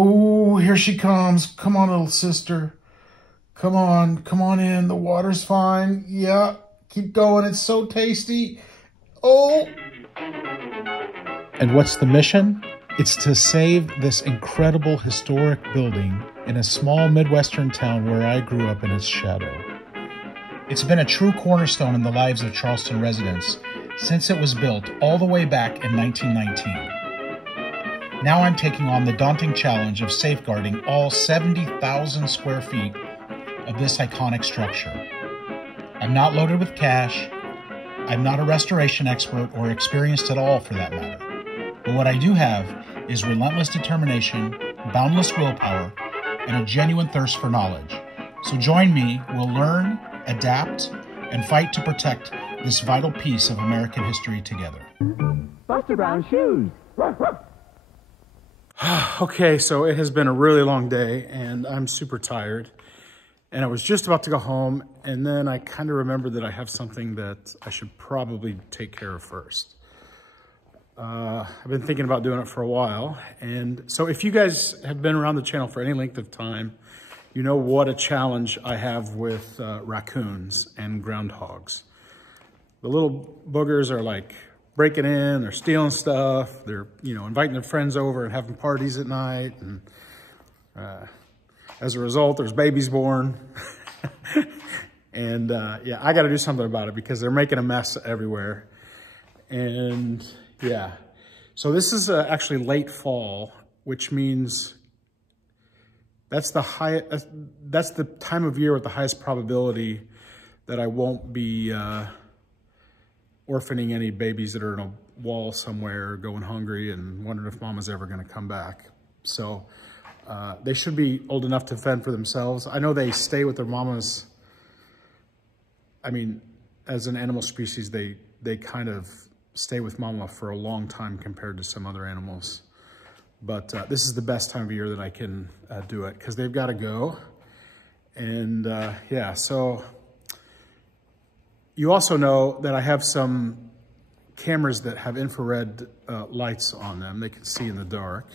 Oh, here she comes. Come on, little sister. Come on in. The water's fine. Yeah, keep going. It's so tasty. Oh. And what's the mission? It's to save this incredible historic building in a small Midwestern town where I grew up in its shadow. It's been a true cornerstone in the lives of Charleston residents since it was built all the way back in 1919. Now I'm taking on the daunting challenge of safeguarding all 70,000 square feet of this iconic structure. I'm not loaded with cash. I'm not a restoration expert or experienced at all for that matter. But what I do have is relentless determination, boundless willpower, and a genuine thirst for knowledge. So join me, we'll learn, adapt, and fight to protect this vital piece of American history together. Buster Brown shoes. Okay, so it has been a really long day and I'm super tired. And I was just about to go home and then I kind of remembered that I have something that I should probably take care of first. I've been thinking about doing it for a while. And so if you guys have been around the channel for any length of time, you know what a challenge I have with raccoons and groundhogs. The little boogers are like breaking in, they're stealing stuff, they're, inviting their friends over and having parties at night. And as a result, there's babies born. And yeah, I got to do something about it because they're making a mess everywhere. And yeah, so this is actually late fall, which means that's the time of year with the highest probability that I won't be orphaning any babies that are in a wall somewhere going hungry and wondering if mama's ever going to come back. So they should be old enough to fend for themselves. I know they stay with their mamas. I mean, as an animal species, they kind of stay with mama for a long time compared to some other animals. But this is the best time of year that I can do it because they've got to go. And yeah, so you also know that I have some cameras that have infrared lights on them. They can see in the dark.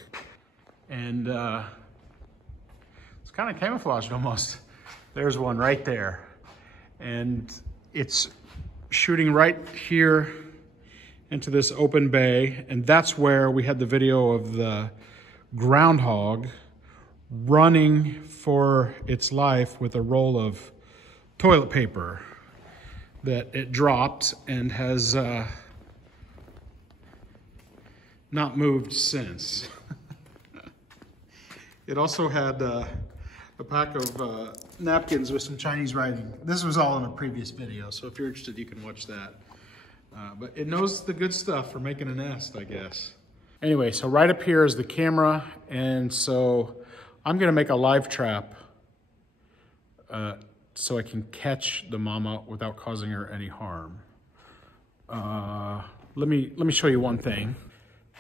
And it's kind of camouflaged almost. There's one right there. And it's shooting right here into this open bay. And that's where we had the video of the groundhog running for its life with a roll of toilet paper that it dropped and has not moved since. It also had a pack of napkins with some Chinese writing. This was all in a previous video, so if you're interested, you can watch that. But it knows the good stuff for making a nest, I guess. Anyway, so right up here is the camera, and so I'm gonna make a live trap so I can catch the mama without causing her any harm. Let me show you one thing.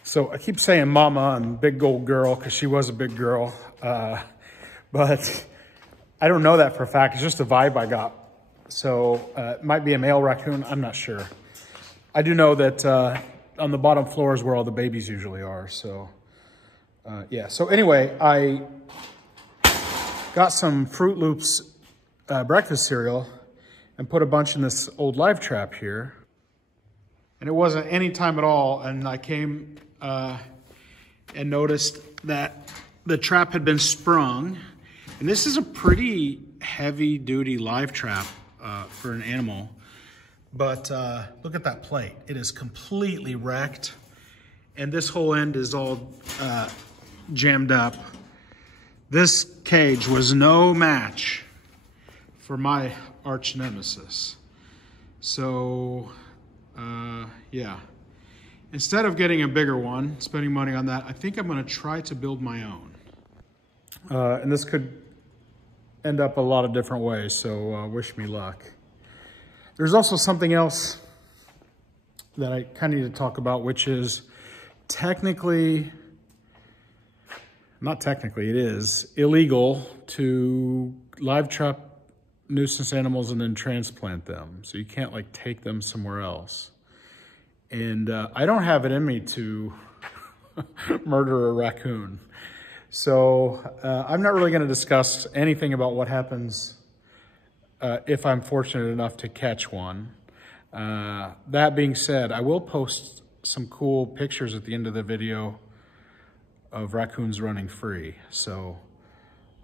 So I keep saying mama and big old girl because she was a big girl, but I don't know that for a fact. It's just a vibe I got. So it might be a male raccoon, I'm not sure. I do know that on the bottom floor is where all the babies usually are. So yeah, so anyway, I got some Fruit Loops breakfast cereal and put a bunch in this old live trap here. And it wasn't any time at all. And I came and noticed that the trap had been sprung. And this is a pretty heavy duty live trap for an animal. But look at that plate. It is completely wrecked. And this whole end is all jammed up. This cage was no match for my arch nemesis. So, yeah. Instead of getting a bigger one, spending money on that, I think I'm gonna try to build my own. And this could end up a lot of different ways, so wish me luck. There's also something else that I kind of need to talk about, which is not technically, it is illegal to live trap nuisance animals and then transplant them. So you can't like take them somewhere else. And I don't have it in me to murder a raccoon. So I'm not really going to discuss anything about what happens if I'm fortunate enough to catch one. That being said, I will post some cool pictures at the end of the video of raccoons running free. So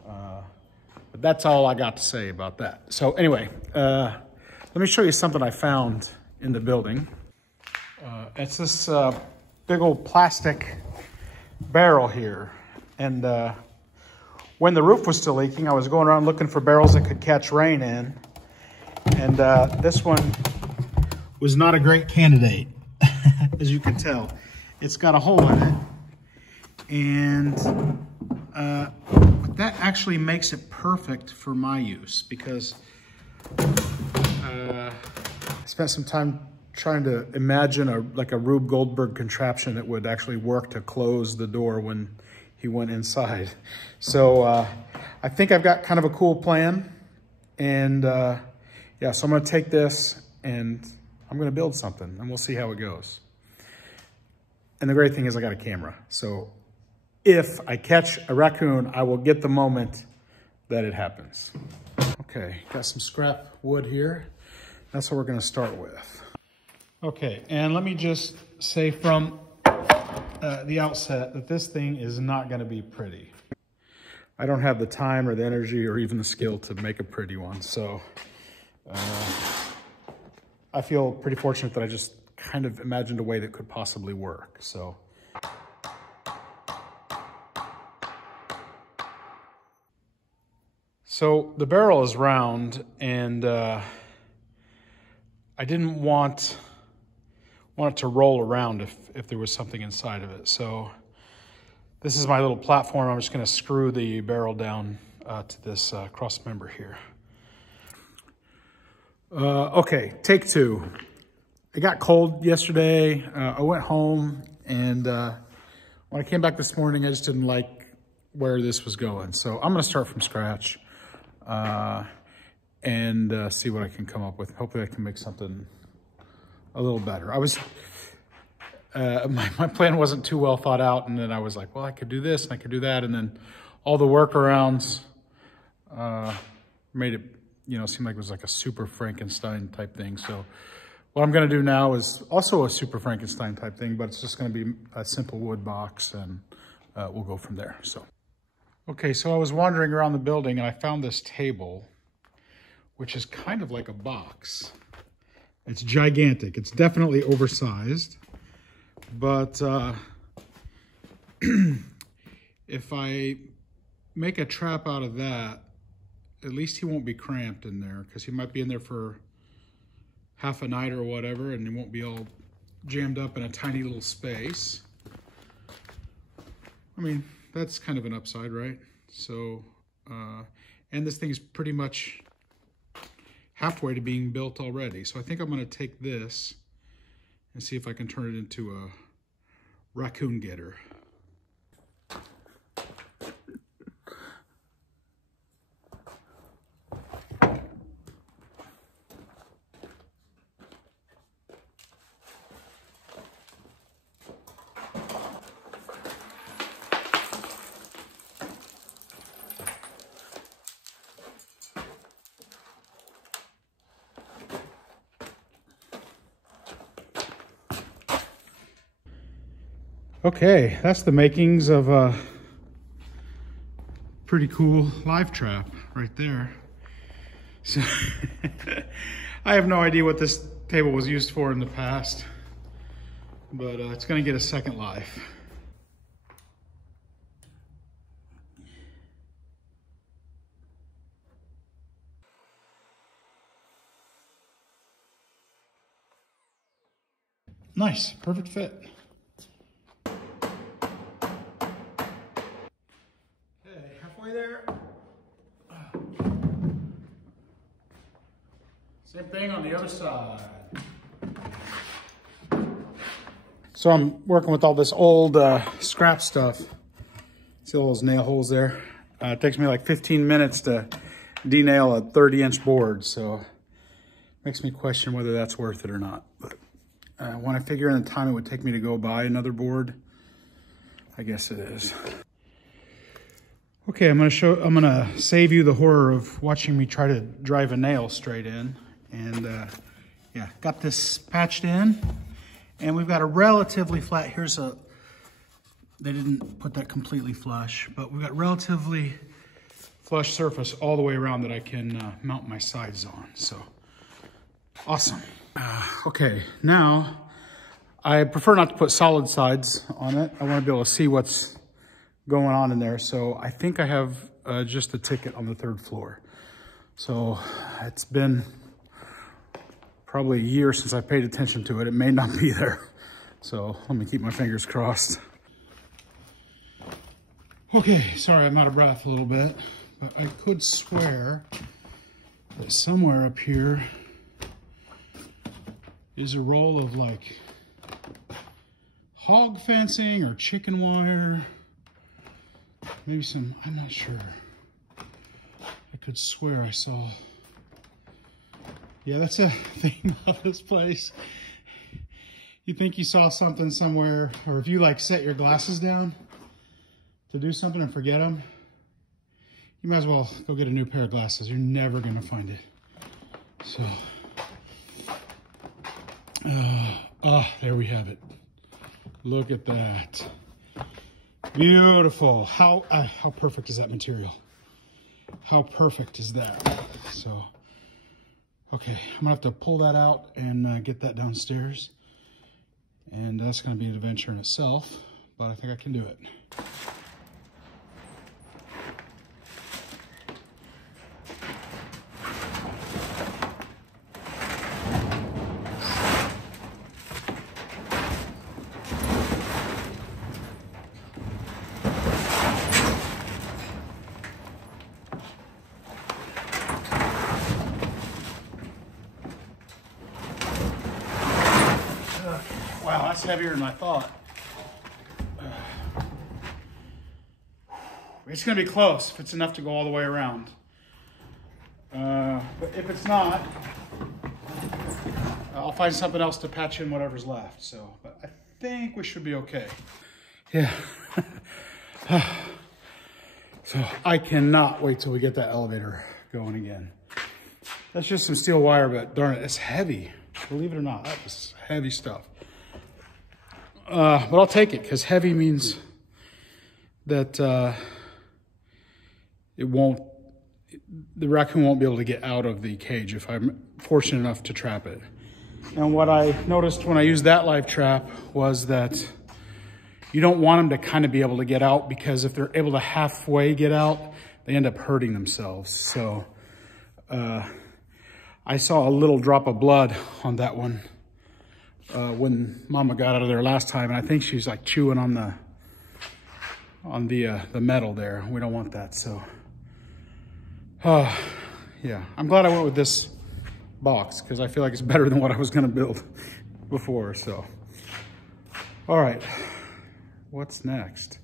but that's all I got to say about that. So anyway, let me show you something I found in the building. It's this big old plastic barrel here. And when the roof was still leaking, I was going around looking for barrels that could catch rain in. And this one was not a great candidate, as you can tell. It's got a hole in it. And that actually makes it perfect for my use, because I spent some time trying to imagine like a Rube Goldberg contraption that would actually work to close the door when he went inside. So I think I've got kind of a cool plan. And yeah, so I'm gonna take this and I'm gonna build something and we'll see how it goes. And the great thing is I got a camera. So if I catch a raccoon, I will get the moment that it happens. Okay, got some scrap wood here. That's what we're gonna start with. Okay, and let me just say from the outset that this thing is not gonna be pretty. I don't have the time or the energy or even the skill to make a pretty one. So I feel pretty fortunate that I just kind of imagined a way that could possibly work. So the barrel is round, and I didn't want it to roll around if there was something inside of it. So this is my little platform. I'm just going to screw the barrel down to this cross member here. Okay, take two. It got cold yesterday. I went home, and when I came back this morning, I just didn't like where this was going. So I'm going to start from scratch and see what I can come up with. Hopefully I can make something a little better. My plan wasn't too well thought out, and then I was like, well, I could do this and I could do that, and then all the workarounds made it, seem like it was like a super Frankenstein type thing. So what I'm going to do now is also a super Frankenstein type thing, but it's just going to be a simple wood box, and we'll go from there. So okay, so I was wandering around the building and I found this table, which is kind of like a box. It's gigantic. It's definitely oversized. But if I make a trap out of that, at least he won't be cramped in there, because he might be in there for half a night or whatever, and he won't be all jammed up in a tiny little space. I mean, that's kind of an upside, right? So, and this thing's pretty much halfway to being built already. So I think I'm going to take this and see if I can turn it into a raccoon getter. Okay, that's the makings of a pretty cool live trap right there. So I have no idea what this table was used for in the past, but it's going to get a second life. Nice, perfect fit. There. Same thing on the other side. So I'm working with all this old scrap stuff. See all those nail holes there? It takes me like 15 minutes to denail a 30-inch board, so it makes me question whether that's worth it or not. But when I figure in the time it would take me to go buy another board, I guess it is. Okay, I'm gonna save you the horror of watching me try to drive a nail straight in. And yeah, got this patched in, and we've got a relatively flat, they didn't put that completely flush, but we've got relatively flush surface all the way around that I can mount my sides on, so awesome. Okay, now I prefer not to put solid sides on it. I want to be able to see what's going on in there. So I think I have just a ticket on the 3rd floor. So it's been probably a year since I paid attention to it. It may not be there. So let me keep my fingers crossed. Okay, sorry I'm out of breath a little bit, but I could swear that somewhere up here is a roll of like hog fencing or chicken wire. Maybe some, I'm not sure. I could swear I saw. Yeah, that's a thing about this place. You think you saw something somewhere, or if you like set your glasses down to do something and forget them, you might as well go get a new pair of glasses. You're never gonna find it. So, there we have it. Look at that. Beautiful. How perfect is that material? How perfect is that? So, okay, I'm gonna have to pull that out and get that downstairs. And that's gonna be an adventure in itself, but I think I can do it. Wow, that's heavier than I thought. It's gonna be close if it's enough to go all the way around. But if it's not, I'll find something else to patch in whatever's left. So, but I think we should be okay. Yeah. So I cannot wait till we get that elevator going again. That's just some steel wire, but darn it, it's heavy. Believe it or not, that was heavy stuff. But I'll take it, because heavy means that the raccoon won't be able to get out of the cage if I'm fortunate enough to trap it. And what I noticed when I used that live trap was that you don't want them to kind of be able to get out, because if they're able to halfway get out, they end up hurting themselves. So I saw a little drop of blood on that one when Mama got out of there last time, and I think she's like chewing on the metal there. We don't want that. So yeah, I'm glad I went with this box, because I feel like it's better than what I was going to build before. So all right, what's next?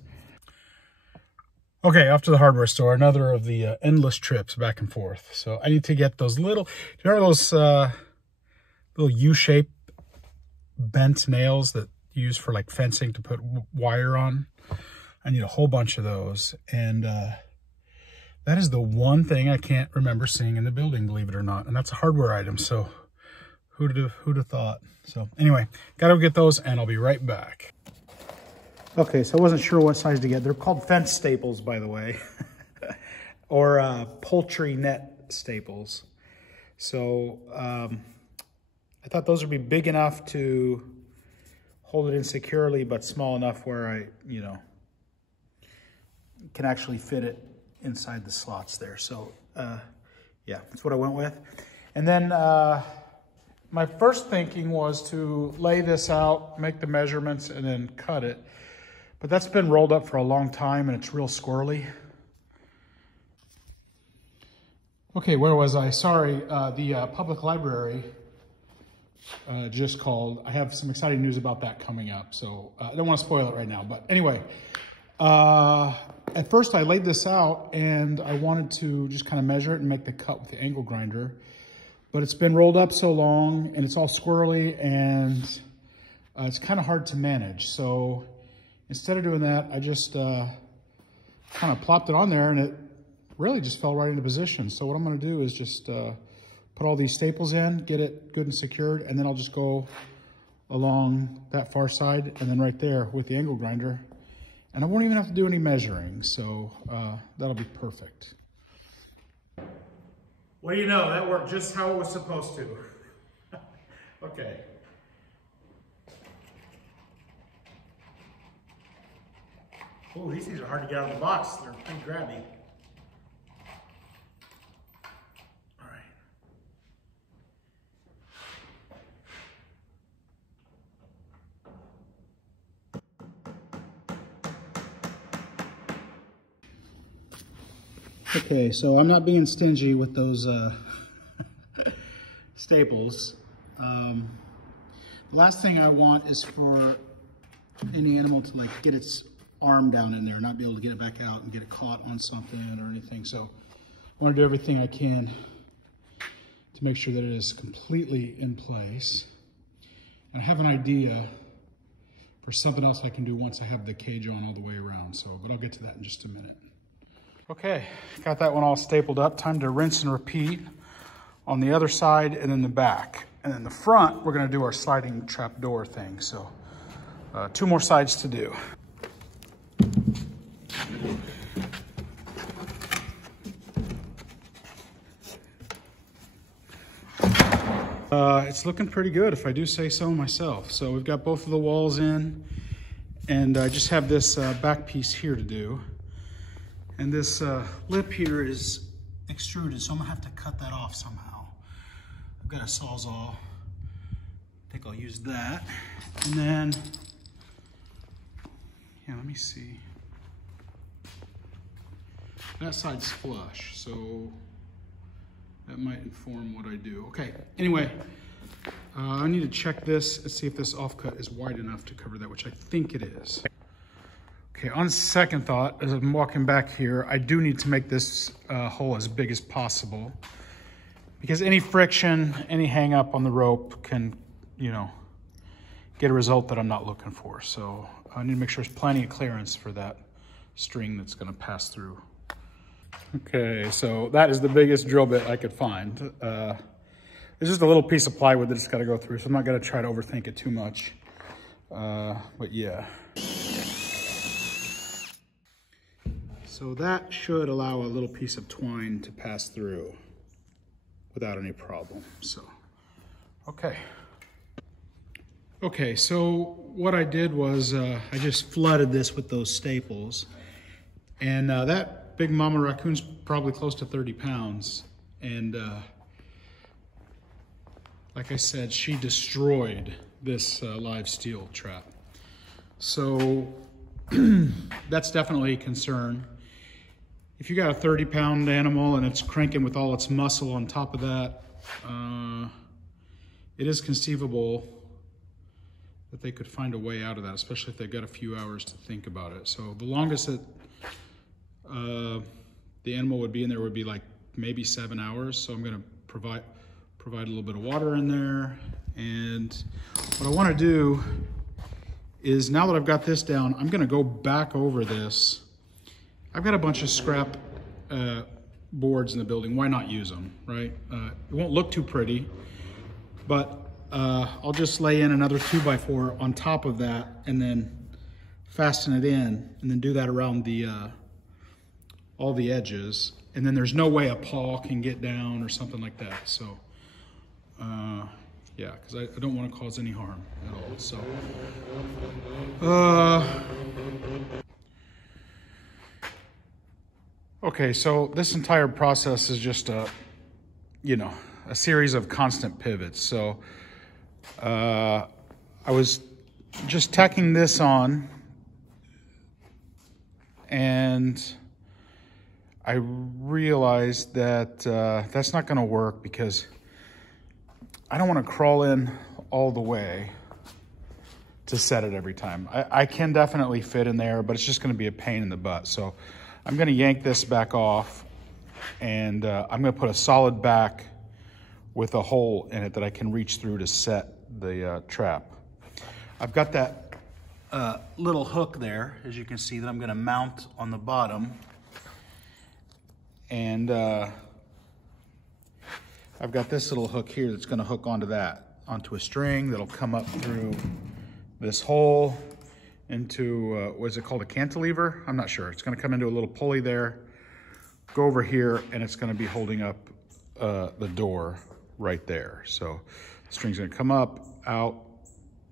Okay, off to the hardware store. Another of the endless trips back and forth. So I need to get those little, do you remember those little U-shaped bent nails that you use for like fencing to put wire on? I need a whole bunch of those. And that is the one thing I can't remember seeing in the building, believe it or not. And that's a hardware item. So who'd have thought? So anyway, gotta get those and I'll be right back. Okay, so I wasn't sure what size to get. They're called fence staples, by the way, or poultry net staples. So I thought those would be big enough to hold it in securely, but small enough where I, can actually fit it inside the slots there. So yeah, that's what I went with. And then my first thinking was to lay this out, make the measurements, and then cut it. But that's been rolled up for a long time and it's real squirrely. Okay, where was I? Sorry, the public library just called. I have some exciting news about that coming up, so I don't want to spoil it right now. But anyway, at first I laid this out and I wanted to just kind of measure it and make the cut with the angle grinder. But it's been rolled up so long and it's all squirrely and it's kind of hard to manage. So instead of doing that, I just kind of plopped it on there and it really just fell right into position. So what I'm gonna do is just put all these staples in, get it good and secured, and then I'll just go along that far side and then right there with the angle grinder. And I won't even have to do any measuring, so that'll be perfect. What do you know? That worked just how it was supposed to. Okay. Oh, these things are hard to get out of the box. They're pretty grabby. All right. Okay, so I'm not being stingy with those staples. The last thing I want is for any animal to like get its arm down in there, not be able to get it back out and get it caught on something or anything. So I want to do everything I can to make sure that it is completely in place. And I have an idea for something else I can do once I have the cage on all the way around. So, but I'll get to that in just a minute. Okay, got that one all stapled up. Time to rinse and repeat on the other side and then the back. And then the front, we're gonna do our sliding trap door thing. So 2 more sides to do. It's looking pretty good if I do say so myself. So we've got both of the walls in and I just have this back piece here to do. And this lip here is extruded, so I'm gonna have to cut that off somehow. I've got a Sawzall. I think I'll use that. And then, yeah, let me see. That side's flush, so that might inform what I do. Okay, anyway, I need to check this and see if this offcut is wide enough to cover that, which I think it is. Okay, on second thought, as I'm walking back here, I do need to make this hole as big as possible because any friction, any hang up on the rope can, you know, get a result that I'm not looking for. So I need to make sure there's plenty of clearance for that string that's gonna pass through. Okay, so that is the biggest drill bit I could find. It's just a little piece of plywood that it's gotta go through, so I'm not gonna try to overthink it too much. But yeah. So that should allow a little piece of twine to pass through without any problem, so, okay. Okay, so what I did was I just flooded this with those staples, and that big mama raccoon's probably close to 30 pounds, and like I said, she destroyed this live steel trap. So that's definitely a concern. If you got a 30-pound animal and it's cranking with all its muscle on top of that, it is conceivable that they could find a way out of that, especially if they've got a few hours to think about it. So the longest that the animal would be in there would be like maybe 7 hours. So I'm gonna provide a little bit of water in there. And what I wanna do is, now that I've got this down, I'm gonna go back over this. I've got a bunch of scrap boards in the building. Why not use them, right? It won't look too pretty, but I'll just lay in another 2x4 on top of that and then fasten it in and then do that around the all the edges. And then there's no way a paw can get down or something like that. So yeah, because I don't want to cause any harm at all. So okay, so this entire process is just a, you know, a series of constant pivots. So I was just tacking this on and I realized that that's not gonna work because I don't wanna crawl in all the way to set it every time. I can definitely fit in there, but it's just gonna be a pain in the butt. So I'm gonna yank this back off and I'm gonna put a solid back with a hole in it that I can reach through to set the trap. I've got that little hook there, as you can see, that I'm going to mount on the bottom. And I've got this little hook here that's going to hook onto that, onto a string that'll come up through this hole into, what is it called, a cantilever? I'm not sure. It's going to come into a little pulley there, go over here, and it's going to be holding up the door right there. So the string's going to come up, out,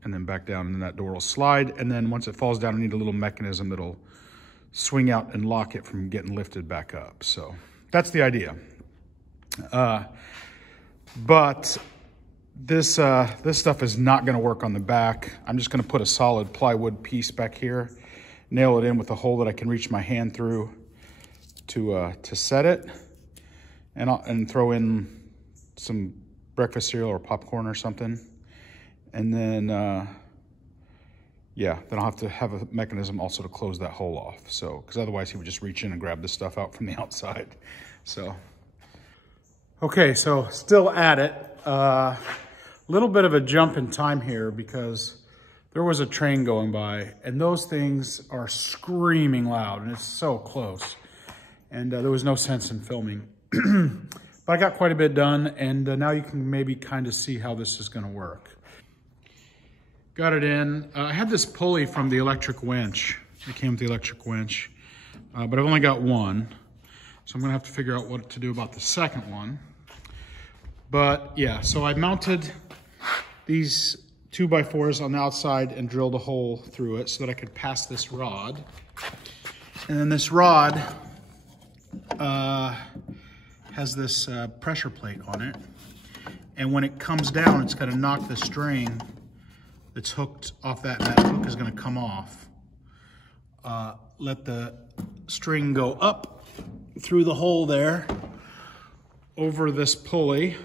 and then back down, and then that door will slide. And then once it falls down, I need a little mechanism that'll swing out and lock it from getting lifted back up. So that's the idea. But this stuff is not going to work on the back. I'm just going to put a solid plywood piece back here, nail it in with a hole that I can reach my hand through to set it, and throw in some breakfast cereal or popcorn or something. And then, yeah, then I'll have to have a mechanism also to close that hole off. So, because otherwise he would just reach in and grab this stuff out from the outside. So, okay, so still at it. A little bit of a jump in time here because there was a train going by and those things are screaming loud and it's so close. And there was no sense in filming. But I got quite a bit done, and now you can maybe kind of see how this is going to work. Got it in. I had this pulley from the electric winch. It came with the electric winch, but I've only got one. So I'm going to have to figure out what to do about the second one. But yeah, so I mounted these 2x4s on the outside and drilled a hole through it so that I could pass this rod. And then this rod has this pressure plate on it. And when it comes down, it's going to knock the string that's hooked off that, and that hook is going to come off. Let the string go up through the hole there, over this pulley,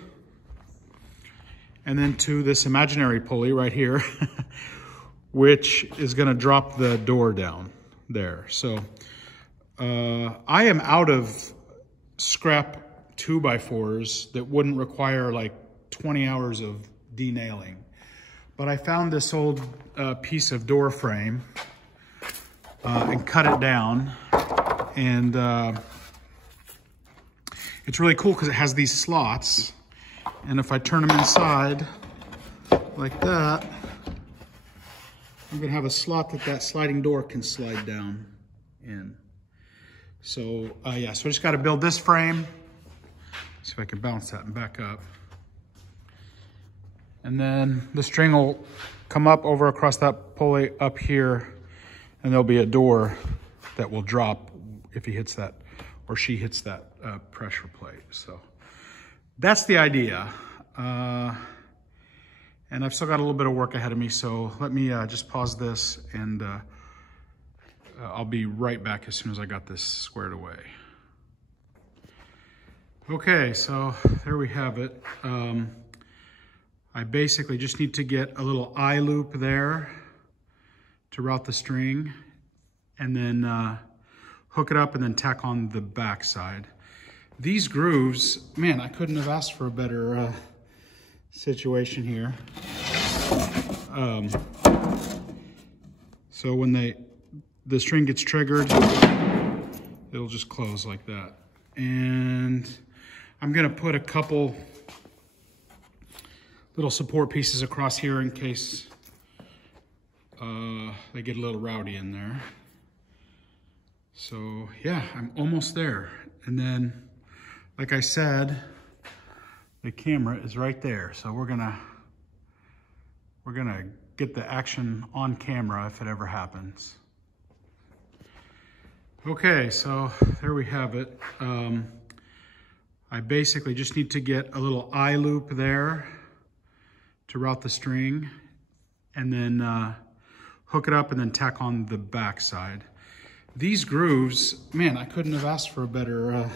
and then to this imaginary pulley right here, which is going to drop the door down there. So I am out of scrap 2x4s that wouldn't require like 20 hours of denailing. But I found this old piece of door frame and cut it down. And it's really cool because it has these slots. And if I turn them inside like that, I'm gonna have a slot that sliding door can slide down in. So yeah, so I just gotta build this frame. See if I can bounce that and back up. And then the string will come up over across that pulley up here, and there'll be a door that will drop if he hits that, or she hits that pressure plate. So that's the idea. And I've still got a little bit of work ahead of me, so let me just pause this, and I'll be right back as soon as I got this squared away. Okay, so there we have it. I basically just need to get a little eye loop there to route the string, and then hook it up and then tack on the back side. These grooves, man, I couldn't have asked for a better situation here. So when the string gets triggered, it'll just close like that. And I'm gonna put a couple little support pieces across here in case they get a little rowdy in there. So yeah, I'm almost there. And then, like I said, the camera is right there. So we're gonna get the action on camera if it ever happens. Okay, so there we have it. I basically just need to get a little eye loop there to route the string, and then hook it up and then tack on the back side. These grooves, man, I couldn't have asked for a better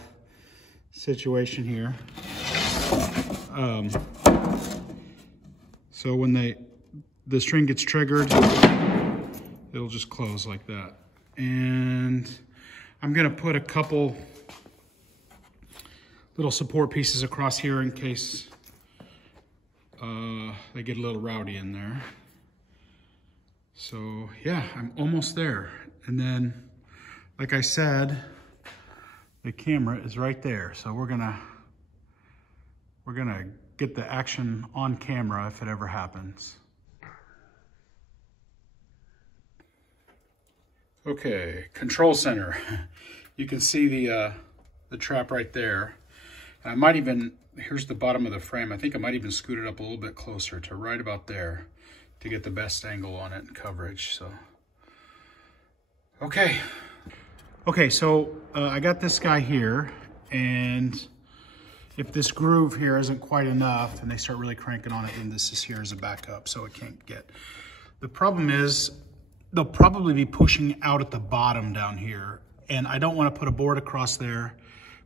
situation here. So when the string gets triggered, it'll just close like that. And I'm gonna put a couple little support pieces across here in case they get a little rowdy in there. So yeah, I'm almost there. And then, like I said, the camera is right there. So we're gonna get the action on camera if it ever happens. Okay, control center. You can see the trap right there. And I might even, here's the bottom of the frame. I think I might even scoot it up a little bit closer to right about there to get the best angle on it and coverage. So, okay. Okay, so I got this guy here, and if this groove here isn't quite enough and they start really cranking on it, then this is here as a backup, so it can't get. The problem is they'll probably be pushing out at the bottom down here, and I don't want to put a board across there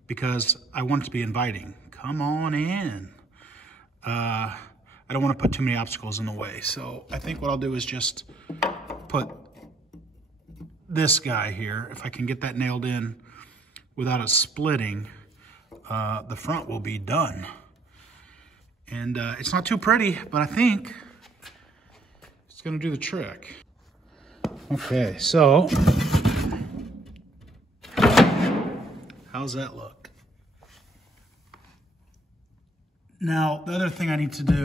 because I want it to be inviting. Come on in. I don't want to put too many obstacles in the way, so I think what I'll do is just put this guy here. If I can get that nailed in without it splitting, the front will be done. And it's not too pretty, but I think it's gonna do the trick. Okay, so how's that look? Now, the other thing I need to do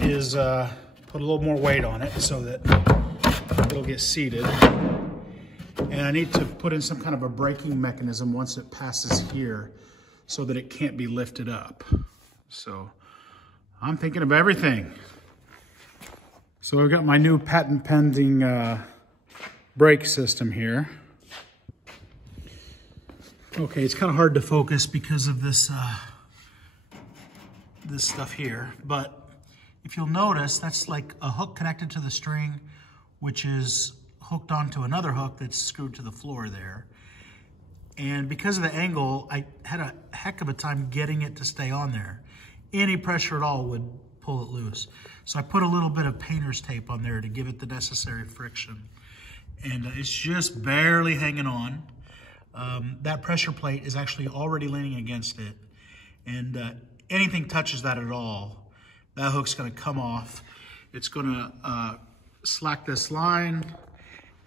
is put a little more weight on it so that it'll get seated. And I need to put in some kind of a braking mechanism once it passes here so that it can't be lifted up. So I'm thinking of everything. So I've got my new patent pending brake system here. Okay, it's kind of hard to focus because of this this stuff here, but if you'll notice, that's like a hook connected to the string, which is hooked onto another hook that's screwed to the floor there. And because of the angle, I had a heck of a time getting it to stay on there. Any pressure at all would pull it loose. So I put a little bit of painter's tape on there to give it the necessary friction. And it's just barely hanging on. That pressure plate is actually already leaning against it. And anything touches that at all, that hook's gonna come off. It's gonna slack this line,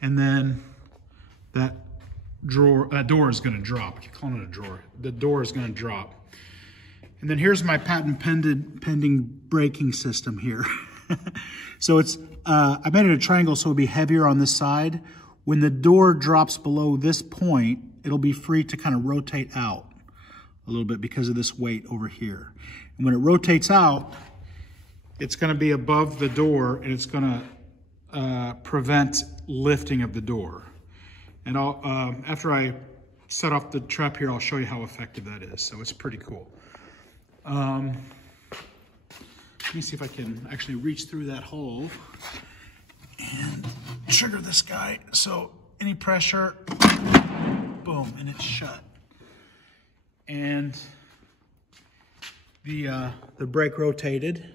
and then that door is gonna drop. I keep calling it a drawer. The door is gonna drop. And then here's my patent pending braking system here. So it's, I made it a triangle so it'll be heavier on this side. When the door drops below this point, it'll be free to kind of rotate out a little bit because of this weight over here. And when it rotates out, it's gonna be above the door, and it's gonna prevent lifting of the door. And I'll, after I set off the trap here, I'll show you how effective that is. So it's pretty cool. Let me see if I can actually reach through that hole and trigger this guy. So any pressure, boom, and it's shut. And the brake rotated.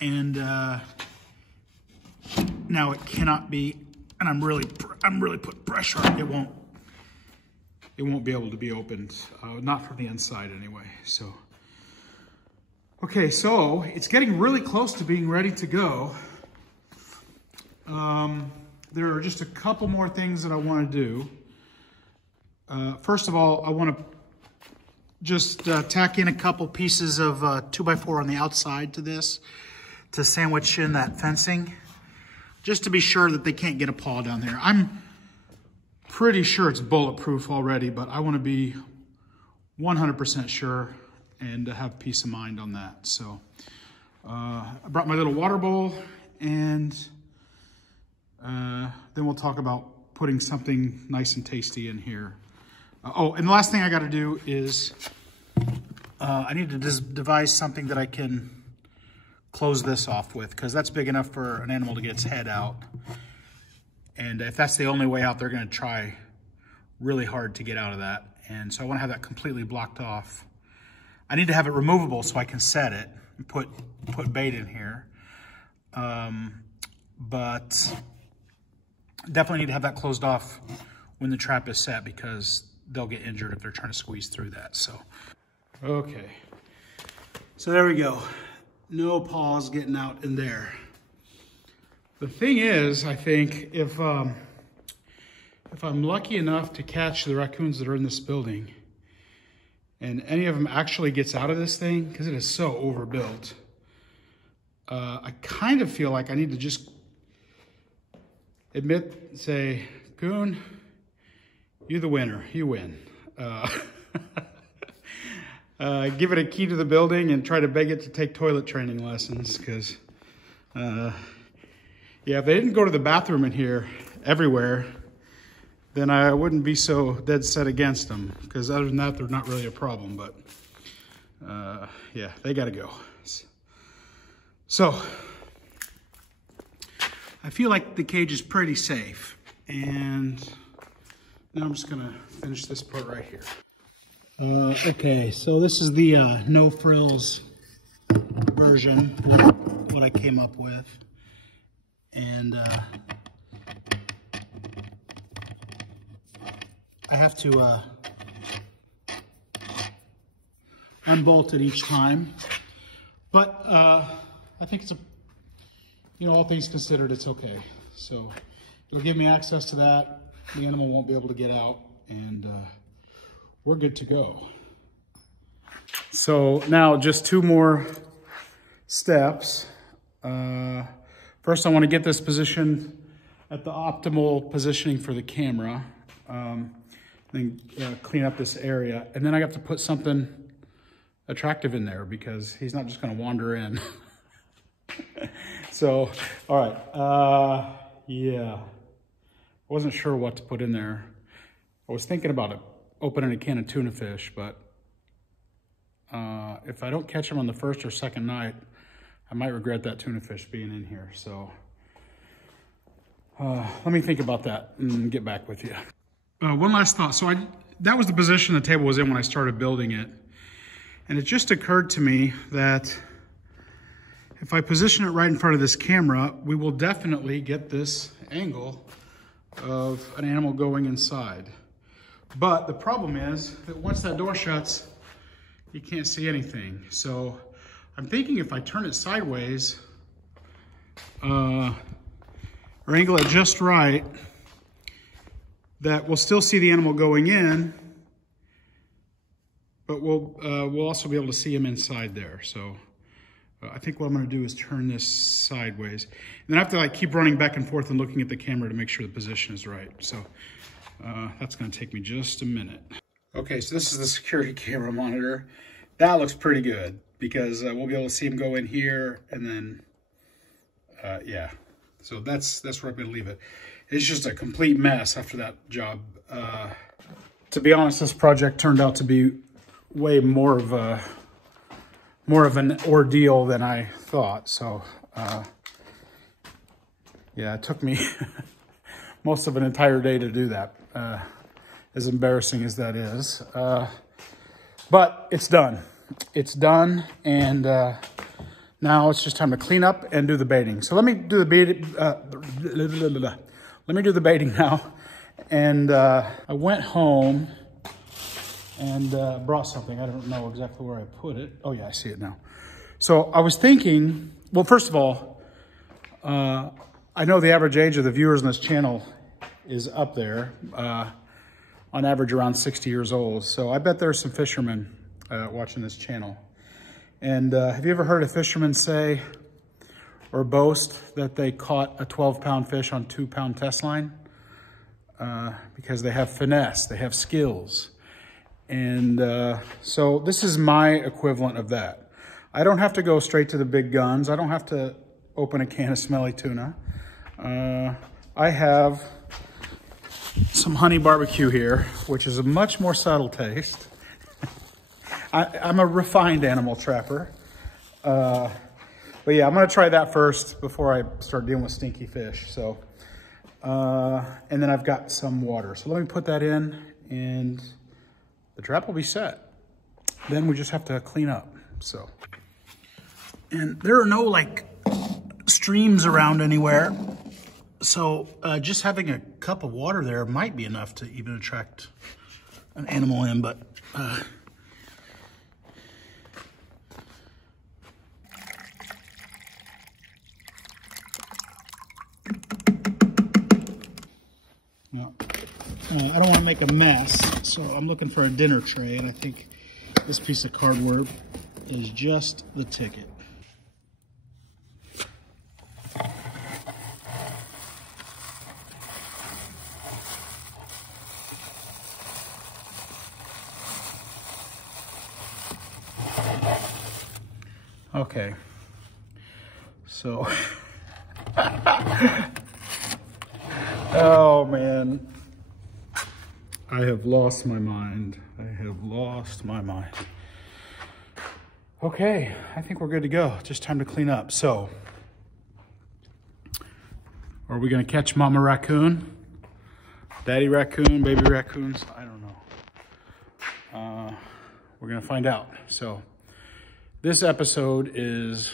And now it cannot be, and I'm really putting pressure on it. It won't be able to be opened, not from the inside anyway. So, okay, so it's getting really close to being ready to go. There are just a couple more things that I want to do. First of all, I want to just tack in a couple pieces of 2x4 on the outside to this to sandwich in that fencing, just to be sure that they can't get a paw down there. I'm pretty sure it's bulletproof already, but I want to be 100% sure and have peace of mind on that. So I brought my little water bowl, and then we'll talk about putting something nice and tasty in here. Oh, and the last thing I got to do is I need to devise something that I can close this off with, because that's big enough for an animal to get its head out. And if that's the only way out, they're going to try really hard to get out of that. And so I want to have that completely blocked off. I need to have it removable so I can set it and put bait in here. But definitely need to have that closed off when the trap is set, because they'll get injured if they're trying to squeeze through that. So, okay. So there we go. No paws getting out in there. The thing is, I think if I'm lucky enough to catch the raccoons that are in this building, and any of them actually gets out of this thing, because it is so overbuilt, I kind of feel like I need to just say, Coon, you're the winner, you win. Give it a key to the building and try to beg it to take toilet training lessons, because, yeah, if they didn't go to the bathroom in here everywhere, then I wouldn't be so dead set against them, because other than that, they're not really a problem, but yeah, they gotta go. So, I feel like the cage is pretty safe, and now I'm just gonna finish this part right here. Okay, so this is the no frills version, what I came up with, and I have to unbolt it each time, but I think it's all things considered, it's okay. So it'll give me access to that. The animal won't be able to get out, and we're good to go. So now just 2 more steps. First, I want to get this position at the optimal positioning for the camera. Then clean up this area, and then I have to put something attractive in there because he's not just going to wander in. So, all right, yeah, I wasn't sure what to put in there. I was thinking about it, opening a can of tuna fish, but if I don't catch him on the first or second night, I might regret that tuna fish being in here. So let me think about that and get back with you. One last thought. So that was the position the table was in when I started building it. And it just occurred to me that if I position it right in front of this camera, we will definitely get this angle of an animal going inside. But the problem is that once that door shuts, you can't see anything. So I'm thinking if I turn it sideways, or angle it just right, that we'll still see the animal going in, but we'll also be able to see him inside there. So I think what I'm gonna do is turn this sideways. And then I have to keep running back and forth and looking at the camera to make sure the position is right. So that's gonna take me just a minute. Okay, so this is the security camera monitor. That looks pretty good because we'll be able to see him go in here, and then, yeah. So that's where I'm gonna leave it. It's just a complete mess after that job. To be honest, this project turned out to be way more of an ordeal than I thought. So, yeah, it took me most of an entire day to do that, as embarrassing as that is. But it's done. It's done, and now it's just time to clean up and do the baiting. So let me do the baiting. Let me do the baiting now. And I went home and brought something. I don't know exactly where I put it. Oh yeah, I see it now. So I was thinking, well, first of all, I know the average age of the viewers on this channel is up there, on average around 60 years old. So I bet there's some fishermen watching this channel. And have you ever heard a fisherman say or boast that they caught a 12-pound fish on 2-pound test line? Because they have finesse, they have skills. And so this is my equivalent of that. I don't have to go straight to the big guns. I don't have to open a can of smelly tuna. I have some honey barbecue here, which is a much more subtle taste. I'm a refined animal trapper. But yeah, I'm gonna try that first before I start dealing with stinky fish. So, and then I've got some water. So let me put that in and the trap will be set. Then we just have to clean up, so. And there are no streams around anywhere. So just having a cup of water there might be enough to even attract an animal in, but No. I don't want to make a mess, so I'm looking for a dinner tray, and I think this piece of cardboard is just the ticket. Okay, so, oh man, I have lost my mind. I have lost my mind. Okay, I think we're good to go. Just time to clean up. So, are we gonna catch Mama Raccoon? Daddy Raccoon, baby raccoons? I don't know. We're gonna find out. So, this episode is